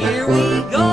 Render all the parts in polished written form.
Here we go!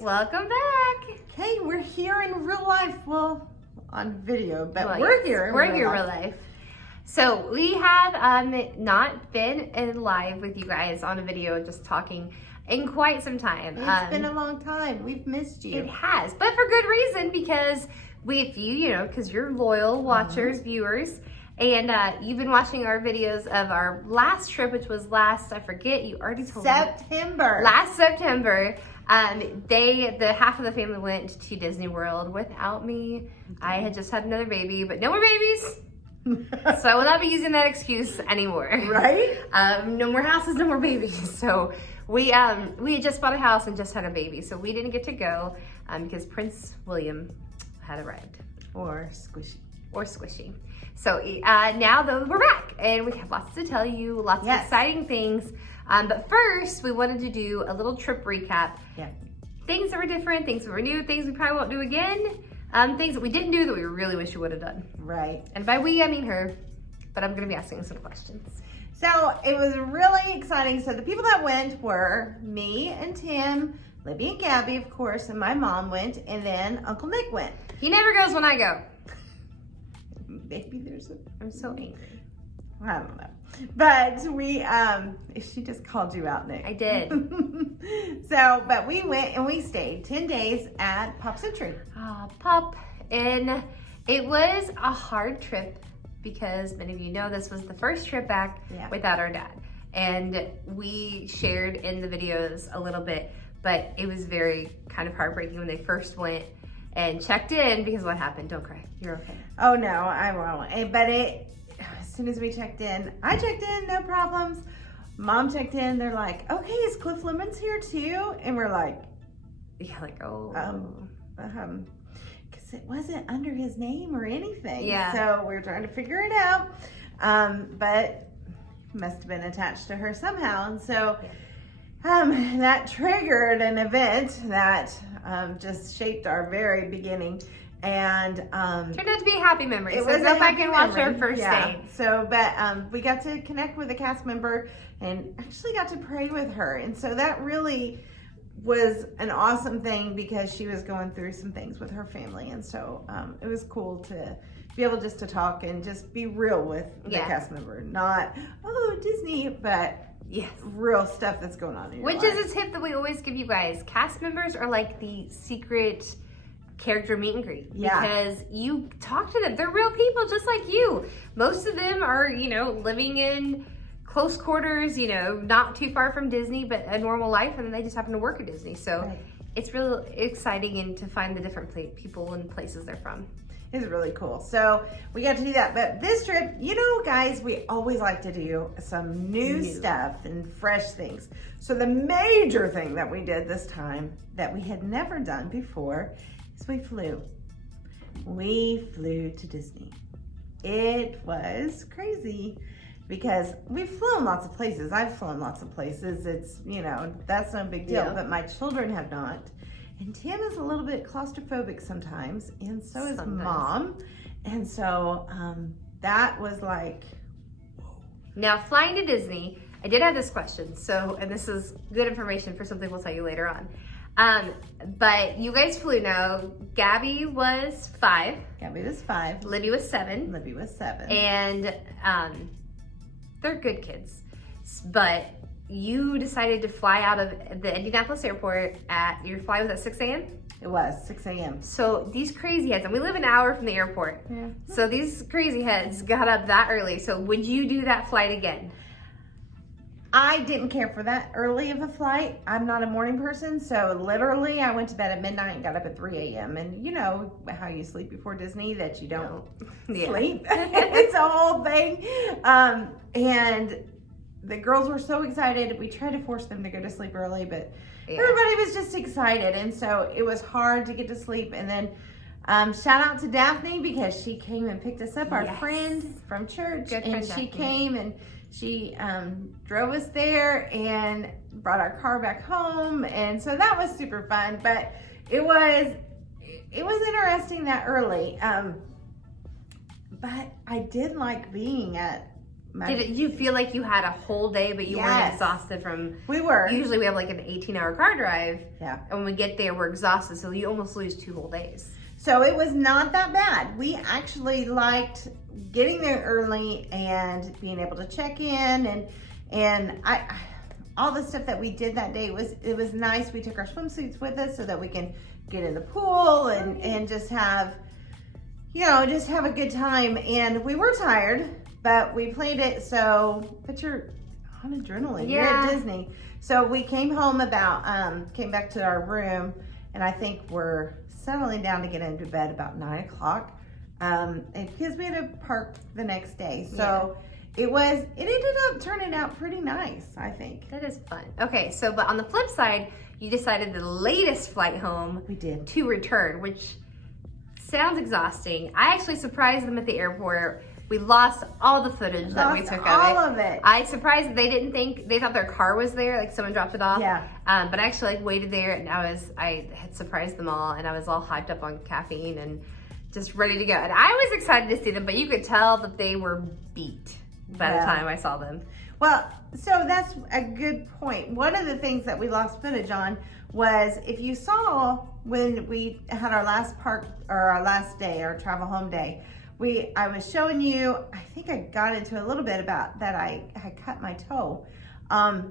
Welcome back. Okay, we're here in real life. Well, on video, but Well, we're yes, here. We're here in real life. So we have not been in live with you guys on a video, just talking in quite some time. It's been a long time. We've missed you. It has, but for good reason, because because you're loyal watchers, viewers, and you've been watching our videos of our last trip, which was I forget, you already told me. Last September. The half of the family went to Disney World without me. I had just had another baby, but no more babies. So I will not be using that excuse anymore. Right? No more houses, no more babies. So we had just bought a house and just had a baby. So we didn't get to go because Prince William had arrived. Or squishy. So now though we're back and we have lots to tell you, lots of exciting things. But first, we wanted to do a little trip recap. Yeah. Things that were different, things that were new, things we probably won't do again, things that we didn't do that we really wish we would have done. Right. And by we, I mean her, but I'm going to be asking some questions. So it was really exciting. So the people that went were me and Tim, Libby and Gabby, of course, and my mom went, and then Uncle Nick went. He never goes when I go. Maybe there's I'm so angry. I don't know. But she just called you out, Nick. I did. But we went and we stayed 10 days at Pop Century. Pop. And it was a hard trip because many of you know this was the first trip back without our dad. And we shared in the videos a little bit, but it was very kind of heartbreaking when they first went and checked in because what happened? Don't cry. You're okay. Oh, no, I won't. But as soon as we checked in, I checked in, no problems. Mom checked in, they're like, okay, is Cliff Lemons here too? And we're like, because it wasn't under his name or anything. Yeah. So we were trying to figure it out. But must have been attached to her somehow. And so that triggered an event that just shaped our very beginning. And turned out to be a happy memory. So go back and watch our first day. So, but we got to connect with a cast member and actually got to pray with her. And so that really was an awesome thing because she was going through some things with her family. And so it was cool to be able just to talk and just be real with the cast member. Not, oh, Disney, but real stuff that's going on in your life. Which is a tip that we always give you guys. Cast members are like the secret character meet and greet because you talk to them. They're real people just like you. Most of them are, living in close quarters, not too far from Disney, but a normal life, and then they just happen to work at Disney. So it's really exciting and to find the different people and places they're from. It's really cool. So we got to do that. But this trip, guys, we always like to do some new stuff and fresh things. So the major thing that we did this time that we had never done before is we flew. We flew to Disney. It was crazy because we've flown lots of places. I've flown lots of places. It's, that's no big deal, but my children have not. And Tim is a little bit claustrophobic sometimes, and so is Mom. And so that was like, now flying to Disney, I did have this question. So, and this is good information for something we'll tell you later on. But you guys flew now. Gabby was 5. Gabby was 5. Libby was 7. Libby was 7. And they're good kids. But you decided to fly out of the Indianapolis airport your flight was at 6 a.m.? It was 6 a.m. So these crazy heads, and we live an hour from the airport. Yeah. So these crazy heads got up that early. So would you do that flight again? I didn't care for that early of a flight. I'm not a morning person, so literally I went to bed at midnight and got up at 3 a.m. And you know how you sleep before Disney, that you don't sleep. It's a whole thing. And the girls were so excited. We tried to force them to go to sleep early, but Yeah. everybody was just excited. And so it was hard to get to sleep. And then shout out to Daphne because she came and picked us up, our Yes. friend from church. Good and friend, she Daphne. came and she drove us there and brought our car back home. And so that was super fun. But it was interesting that early. But I did like being at Did you feel like you had a whole day, but you weren't Yes. exhausted from? We were. Usually we have like an 18-hour car drive. Yeah. And when we get there, we're exhausted, so you almost lose 2 whole days. So it was not that bad. We actually liked getting there early and being able to check in and I all the stuff that we did that day it was nice. We took our swimsuits with us so that we can get in the pool and just have just have a good time. And we were tired, but we played it but you're on adrenaline. Yeah. You're at Disney. So we came home came back to our room, and I think we're settling down to get into bed about 9 o'clock. And because we had to park the next day. So it ended up turning out pretty nice, I think. That is fun. Okay, so but on the flip side, you decided the latest flight home We did. to return, which sounds exhausting. I actually surprised them at the airport. We lost all the footage that we took all of it. of it. I surprised that they thought their car was there, like someone dropped it off. Yeah. But I actually waited there, and I had surprised them all, and I was all hyped up on caffeine and just ready to go. And I was excited to see them, but you could tell that they were beat by the time I saw them. Well, so that's a good point. One of the things that we lost footage on was, if you saw when we had our last day, our travel home day, I was showing you, I think I got into a little bit about that I had cut my toe. I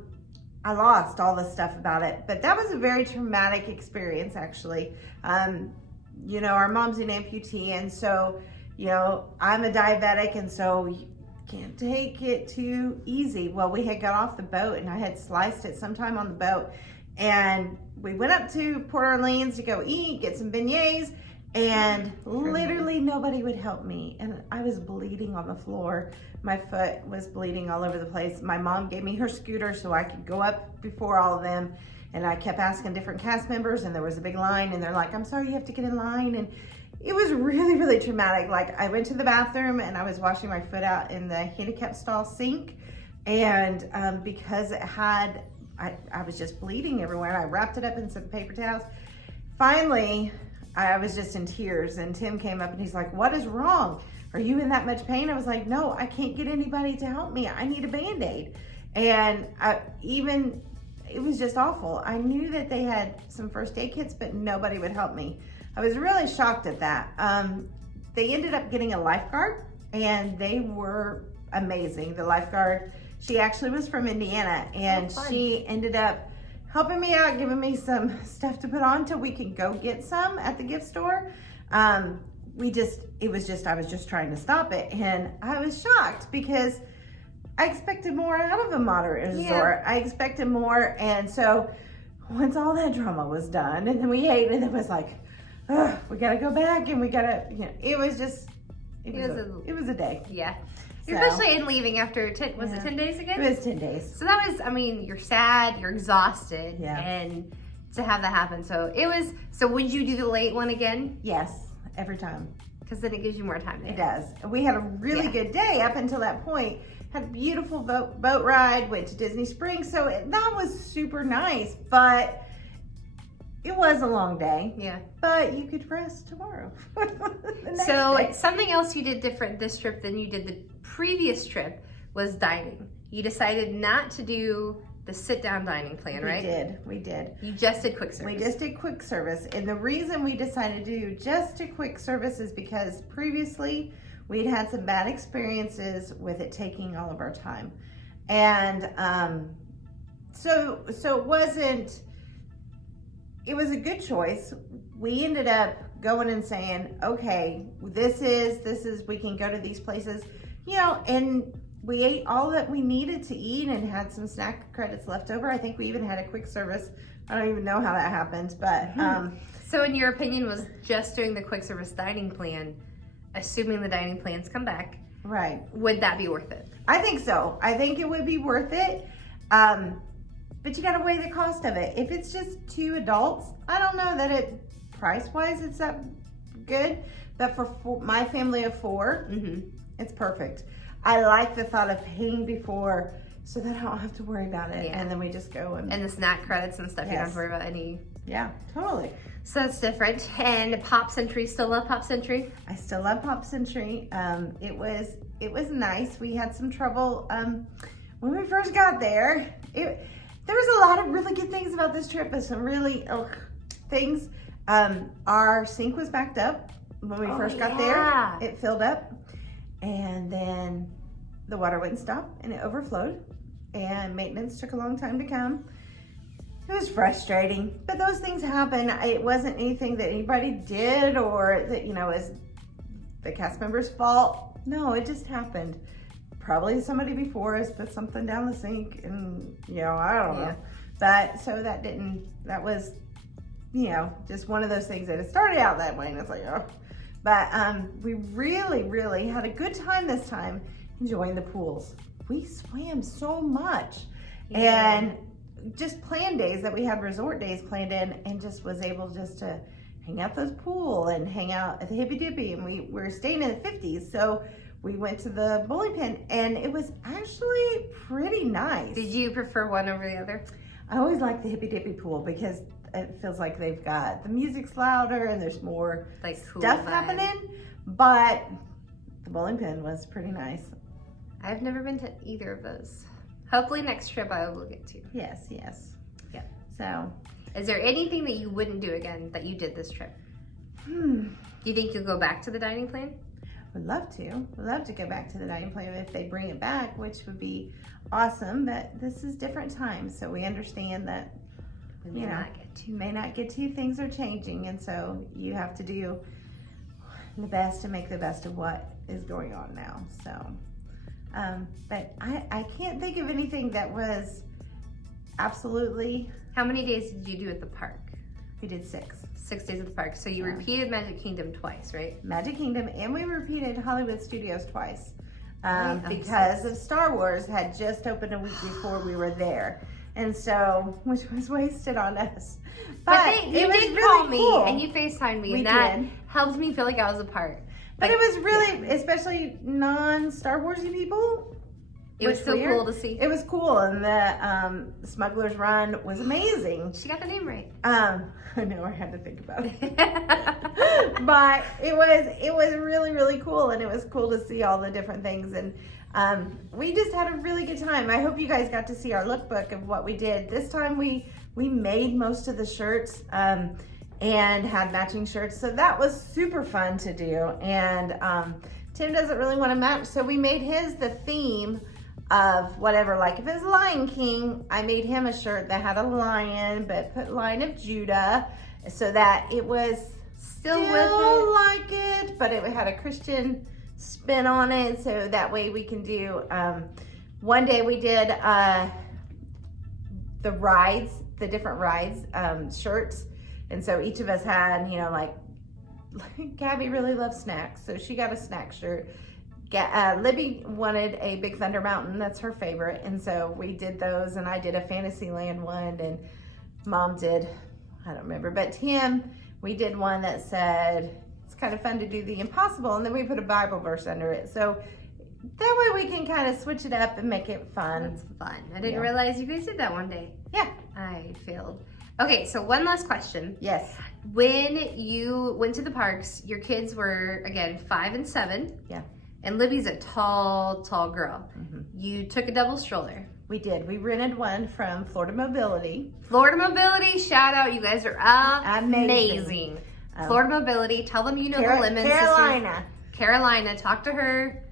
lost all the stuff about it, but that was a very traumatic experience, actually. Our mom's an amputee, and so, I'm a diabetic, and so you can't take it too easy. Well, we had got off the boat, and I had sliced it sometime on the boat, and we went up to Port Orleans to go eat, get some beignets, and literally nobody would help me. And I was bleeding on the floor. My foot was bleeding all over the place. My mom gave me her scooter so I could go up before all of them. And I kept asking different cast members, and there was a big line, and they're like, I'm sorry, you have to get in line. And it was really, really traumatic. Like, I went to the bathroom and I was washing my foot out in the handicap stall sink. And because I was just bleeding everywhere, I wrapped it up in some paper towels. Finally, I was just in tears, and Tim came up and he's like, what is wrong? Are you in that much pain? I was like, no, I can't get anybody to help me. I need a Band-Aid. And it was just awful. I knew that they had some first aid kits, but nobody would help me. I was really shocked at that. They ended up getting a lifeguard, and they were amazing. The lifeguard, she actually was from Indiana, and she ended up helping me out, giving me some stuff to put on till we could go get some at the gift store. I was just trying to stop it, and I was shocked because I expected more out of a moderate resort. I expected more, and so once all that drama was done, and then we ate, and it was like, ugh, we gotta go back, and we gotta, it was a day. Yeah. So, Especially in leaving after 10, was it 10 days again? It was 10 days. So that was, you're sad, you're exhausted, Yeah. and to have that happen. So would you do the late one again? Yes, every time. Because then it gives you more time. It does. We had a really good day up until that point. Had a beautiful boat ride, went to Disney Springs. So that was super nice, but it was a long day. Yeah. But you could rest tomorrow. So something else you did different this trip than you did the previous trip was dining. You decided not to do the sit-down dining plan, right? We did. You just did quick service. We just did quick service. And the reason we decided to do just a quick service is because previously we'd had some bad experiences with it taking all of our time. And so it was a good choice. We ended up going and saying, okay, this is, we can go to these places, and we ate all that we needed to eat and had some snack credits left over. I think we even had a quick service. I don't even know how that happened, but. So in your opinion, was just doing the quick service dining plan, assuming the dining plans come back, Right. would that be worth it? I think so. I think it would be worth it. But you got to weigh the cost of it. If it's just 2 adults, I don't know that it, price-wise, it's that good. But for my family of 4, it's perfect. I like the thought of paying before so that I don't have to worry about it. And then we just go and the snack credits and stuff, you don't have to worry about any. Yeah, totally. So that's different. And Pop Century, still love Pop Century? I still love Pop Century. It was nice. We had some trouble when we first got there. There was a lot of really good things about this trip, but some really things. Our sink was backed up when we first got there. It filled up, and then the water wouldn't stop, and it overflowed, and maintenance took a long time to come. It was frustrating, but those things happen. It wasn't anything that anybody did or that, is the cast member's fault. No, it just happened. Probably somebody before us put something down the sink and, I don't know. But so that was, just one of those things that it started out that way and it's like, oh. But we really, really had a good time this time enjoying the pools. We swam so much and just planned days that we had resort days planned in and just was able just to hang out those pool and hang out at the Hippy Dippy, and we were staying in the 50s, so we went to the bowling pin and it was actually pretty nice. Did you prefer one over the other? I always like the Hippy Dippy pool because it feels like they've got the music's louder and there's more stuff happening, but the bowling pin was pretty nice. I've never been to either of those. Hopefully next trip I will get to. Yes. Yeah. So, is there anything that you wouldn't do again that you did this trip? Do you think you'll go back to the dining plan? Would love to. Would love to go back to the dining plan if they bring it back, which would be awesome. But this is different times, so we understand that we may not get to. Things are changing, and so you have to do the best to make the best of what is going on now. So. But I can't think of anything that was absolutely. How many days did you do at the park? We did 6. 6 days at the park. So you repeated Magic Kingdom twice, right? Magic Kingdom, and we repeated Hollywood Studios twice. Because of Star Wars had just opened a week before we were there. And so, which was wasted on us. But you did call me and you FaceTimed me, and that helped me feel like I was a part. But it was really, especially non-Star Warsy people. It was still cool to see. It was cool, and the Smuggler's Run was amazing. She got the name right. I know, I had to think about it. But it was really, really cool, and it was cool to see all the different things, and we just had a really good time. I hope you guys got to see our lookbook of what we did. This time we made most of the shirts. And had matching shirts, so that was super fun to do. And Tim doesn't really want to match, so we made his the theme of whatever. Like if it was Lion King, I made him a shirt that had a lion, but put Lion of Judah, so that it was still like it, but it had a Christian spin on it. So that way we can do. One day we did the different rides shirts. And so each of us had, like Gabby really loves snacks, so she got a snack shirt. Libby wanted a Big Thunder Mountain, that's her favorite. And so we did those, and I did a Fantasyland one, and Mom did, I don't remember, but Tim, we did one that said, it's kind of fun to do the impossible, and then we put a Bible verse under it. So that way we can kind of switch it up and make it fun. That's fun. I didn't realize you guys did that one day. Yeah. I failed. Okay, so one last question. Yes. When you went to the parks, your kids were, again, 5 and 7. Yeah. And Libby's a tall girl. You took a double stroller. We did. We rented one from Florida Mobility. Florida Mobility, shout out. You guys are amazing. Florida Mobility, tell them you know the lemons. Carolina, talk to her.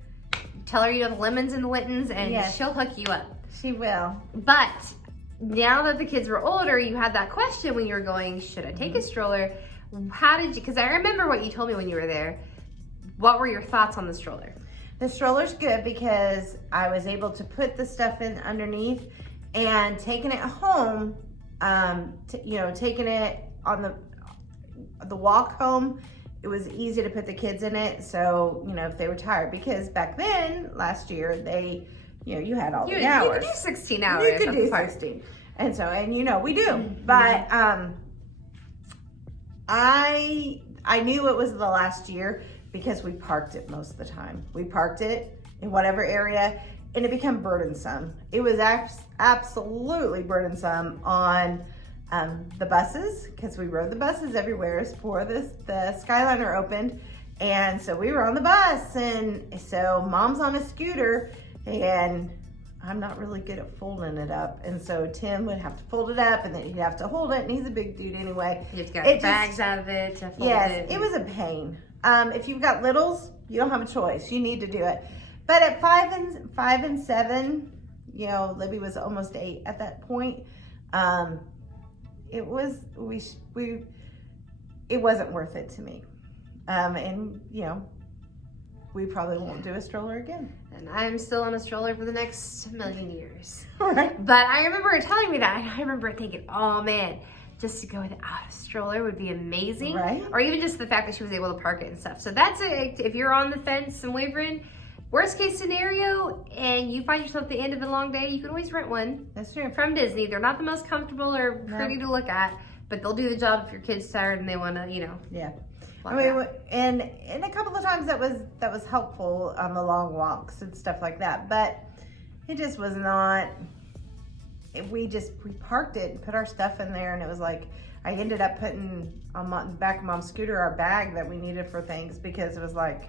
Tell her you know the lemons and the Littons, and she'll hook you up. She will. But now that the kids were older, you had that question when you were going, should I take a stroller? How did you, because I remember what you told me when you were there. What were your thoughts on the stroller? The stroller's good because I was able to put the stuff in underneath, and taking it home, taking it on the walk home, it was easy to put the kids in it. So, you know, if they were tired, because back then, last year, they, you know, you had all the hours. You could do 16 hours. You could do 16. And so, and you know, we do. But I knew it was the last year because we parked it most of the time. We parked it in whatever area, and it became burdensome. It was absolutely burdensome on the buses, because we rode the buses everywhere before the Skyliner opened. And so we were on the bus, and so Mom's on a scooter, and I'm not really good at folding it up. And so Tim would have to fold it up, and then he'd have to hold it, and he's a big dude anyway. You've got bags out of it to fold it. Yes, it was a pain. If you've got littles, you don't have a choice. You need to do it. But at 5 and 7, you know, Libby was almost 8 at that point. It wasn't worth it to me. And you know, we probably won't do a stroller again. And I'm still on a stroller for the next million years. Right. But I remember her telling me that, and I remember thinking, oh man, just to go without a stroller would be amazing. Right. Or even just the fact that she was able to park it and stuff. So that's it. If you're on the fence and wavering, worst case scenario, and you find yourself at the end of a long day, you can always rent one. That's true. From Disney. They're not the most comfortable or pretty to look at, but they'll do the job if your kid's tired and they want to, you know. Yeah. I mean, and a couple of times that was helpful on the long walks and stuff like that, but it just was not. We parked it and put our stuff in there, and it was like I ended up putting on the back of Mom's scooter our bag that we needed for things, because it was like,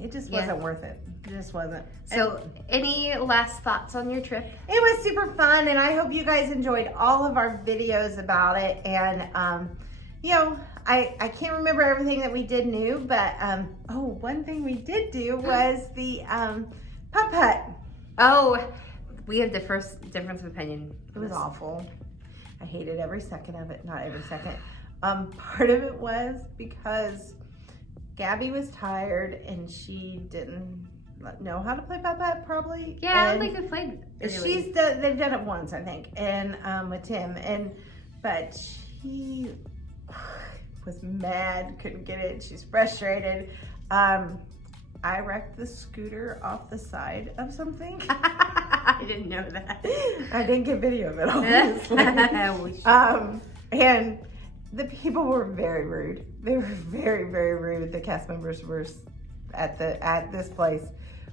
it just wasn't worth it. It just wasn't. So, any last thoughts on your trip? It was super fun, and I hope you guys enjoyed all of our videos about it. And you know, I can't remember everything that we did new, but one thing we did do was the putt putt. Oh, we have the first difference of opinion. It was awful. I hated every second of it. Not every second. Part of it was because Gabby was tired and she didn't know how to play putt putt, probably. Yeah, I don't think we played. Really. They've done it once, I think, and with Tim, but she was mad, couldn't get it. She's frustrated. I wrecked the scooter off the side of something. I didn't know that. I didn't get video of it, obviously. And the people were very rude. They were very, very rude. The cast members were at this place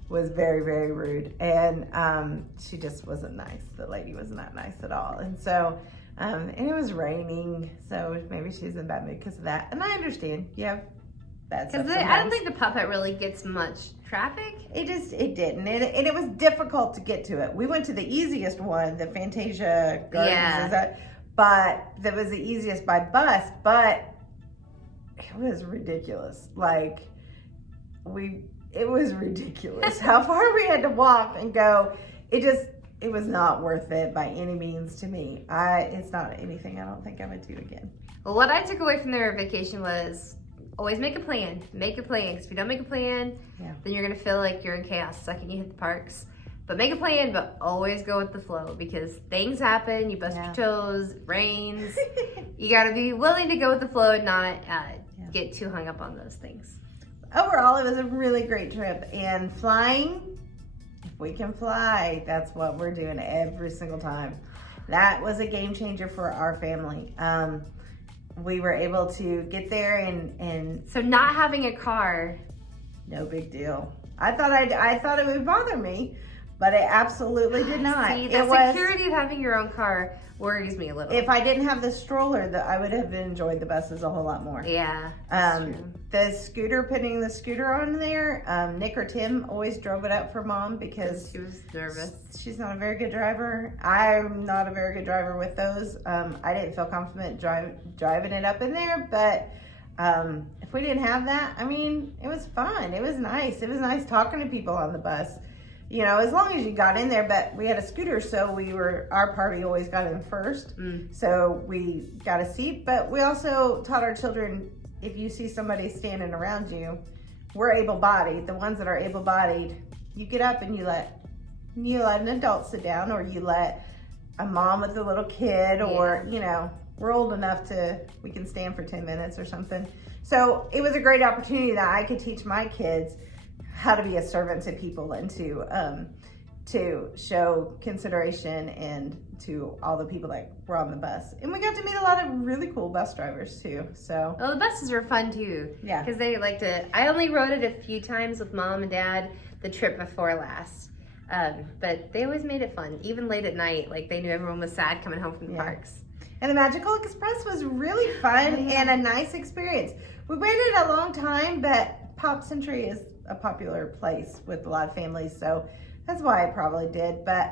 was very, very rude, and she just wasn't nice. The lady was not nice at all, and so and it was raining, so maybe she's in a bad mood because of that. And I understand. You have bad stuff. Because I don't think the puppet really gets much traffic. It didn't, and it was difficult to get to it. We went to the easiest one, the Fantasia Gardens. Yeah. But that was the easiest by bus, but it was ridiculous. Like, it was ridiculous how far we had to walk and go. It was not worth it by any means to me. It's not anything I don't think I would do again. Well, what I took away from their vacation was always make a plan. Make a plan, because if you don't make a plan, then you're gonna feel like you're in chaos the second you hit the parks. But make a plan, but always go with the flow, because things happen, you bust your toes, it rains. You gotta be willing to go with the flow and not get too hung up on those things. Overall, it was a really great trip, and flying, if we can fly, that's what we're doing every single time. That was a game changer for our family. We were able to get there and so not having a car, no big deal. I thought it would bother me, but it absolutely did not. See, the security of having your own car worries me a little. If I didn't have the stroller, I would have enjoyed the buses a whole lot more. Yeah, that's true. The scooter, putting the scooter on there, Nick or Tim always drove it up for Mom because she was nervous. She's not a very good driver. I'm not a very good driver with those. I didn't feel confident driving it up in there, but if we didn't have that, I mean, it was fun. It was nice. It was nice talking to people on the bus. You know, as long as you got in there, but we had a scooter, so our party always got in first. So we got a seat, but we also taught our children, if you see somebody standing around you, we're able-bodied. The ones that are able-bodied, you get up and you let an adult sit down, or you let a mom with a little kid, or, you know, we're old enough we can stand for 10 minutes or something. So it was a great opportunity that I could teach my kids how to be a servant to people and to show consideration and to all the people that were on the bus. And we got to meet a lot of really cool bus drivers too, so. Well, the buses were fun too. Yeah. Because they liked it. I only rode it a few times with Mom and Dad the trip before last. But they always made it fun, even late at night. Like they knew everyone was sad coming home from the parks. And the Magical Express was really fun and a nice experience. We waited a long time, but Pop Century is a popular place with a lot of families, so that's why I probably did. But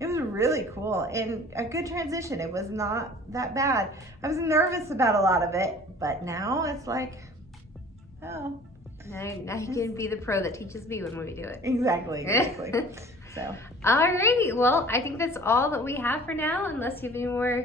it was really cool and a good transition. It was not that bad. I was nervous about a lot of it, but now it's like, oh. Now you can be the pro that teaches me when we do it. Exactly. So. Alrighty, well, I think that's all that we have for now, unless you have any more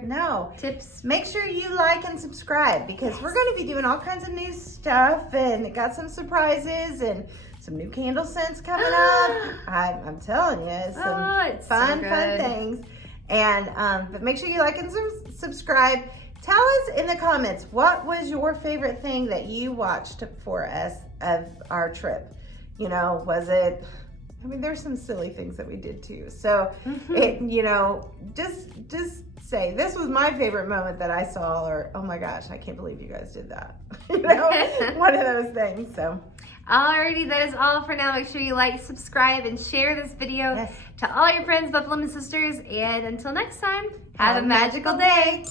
tips. Make sure you like and subscribe because we're going to be doing all kinds of new stuff and got some surprises and some new candle scents coming up. I'm telling you, some fun things. And but make sure you like and subscribe. Tell us in the comments, what was your favorite thing that you watched for us of our trip? You know, was it, I mean, there's some silly things that we did too. So, you know, just say, this was my favorite moment that I saw, or, oh my gosh, I can't believe you guys did that. You know, one of those things, so. Alrighty, that is all for now. Make sure you like, subscribe, and share this video to all your friends, Buffalo and sisters. And until next time, have a magical day.